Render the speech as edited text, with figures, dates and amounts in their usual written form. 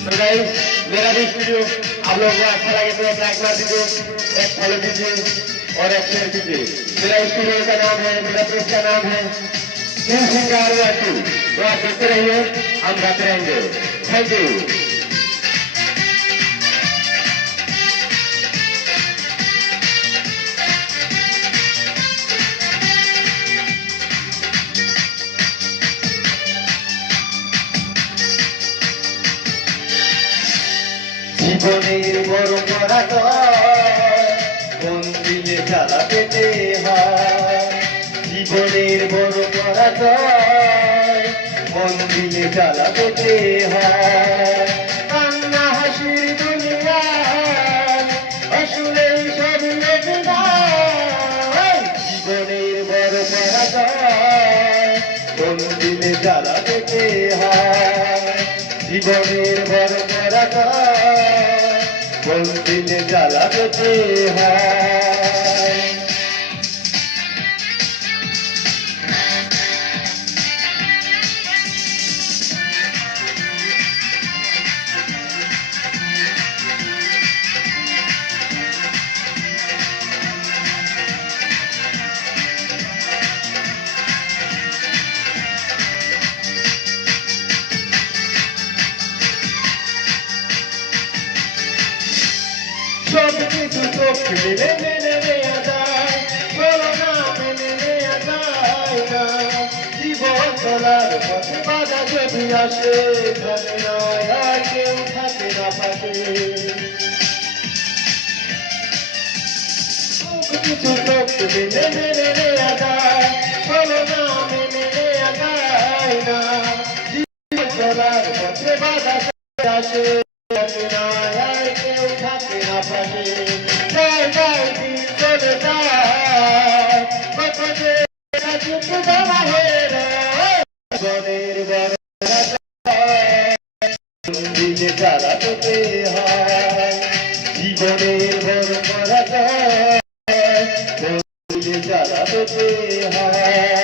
तो गाइस मेरा भी वीडियो आप लोगों को अच्छा लगे तो एक लाइक मार दीजिए, एक फॉलो कीजिए और एक शेयर कीजिए। मेरा स्टूडियो का नाम है, मेरा प्रेस का नाम है सिंगार वाटू। तो आप देखते रहिए, हम गाते रहेंगे। Thank you. জীবনের বড় পরাজয় কোন দিলে জ্বালা পেতে হয়, জীবনের বড় পরাজয় কোন দিলে জ্বালা পেতে হয়। কান্না হাসির দুনিয়া আসলে সব জীবনের বড় পরাজয় কোন দিলে জ্বালা পেতে হয়, জীবনের বড় পরাজয় কোন দিনে জ্বালা পেতে হয়। সব কিছু চোখ মেলে মেনে নেওয়া যায়, বলো না মেনে নেওয়া যায় না। জীবন চলার পথে বাধা যদি আসে, থাকে না আর কেউ থাকে না পাশে। সব কিছু চোখ মেলে মেনে নেওয়া যায়, বলো না মেনে নেওয়া যায় না। জীবন চলার পথে বাধা যদি আসে, থাকে না আর কেউ থাকে না পাশে। যায় যায় দিন চলে যায়, কত যে কাছে জমা হয়ে যায়। জীবনের বড় দিনে জ্বালা পেতে হয়, জীবনের বড় পরাজয় দিনে জ্বালা পেতে হয়।